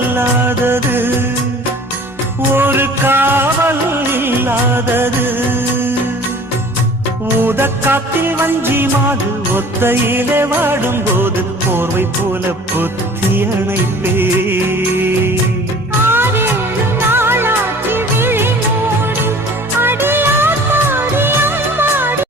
சொல்லாதது ஒரு காவல் இல்லாதது ஊதக்காத்தில் வஞ்சி மாது ஒத்தையிலே வாடும் போது போர்வை போல பொத்தி அணைப்பே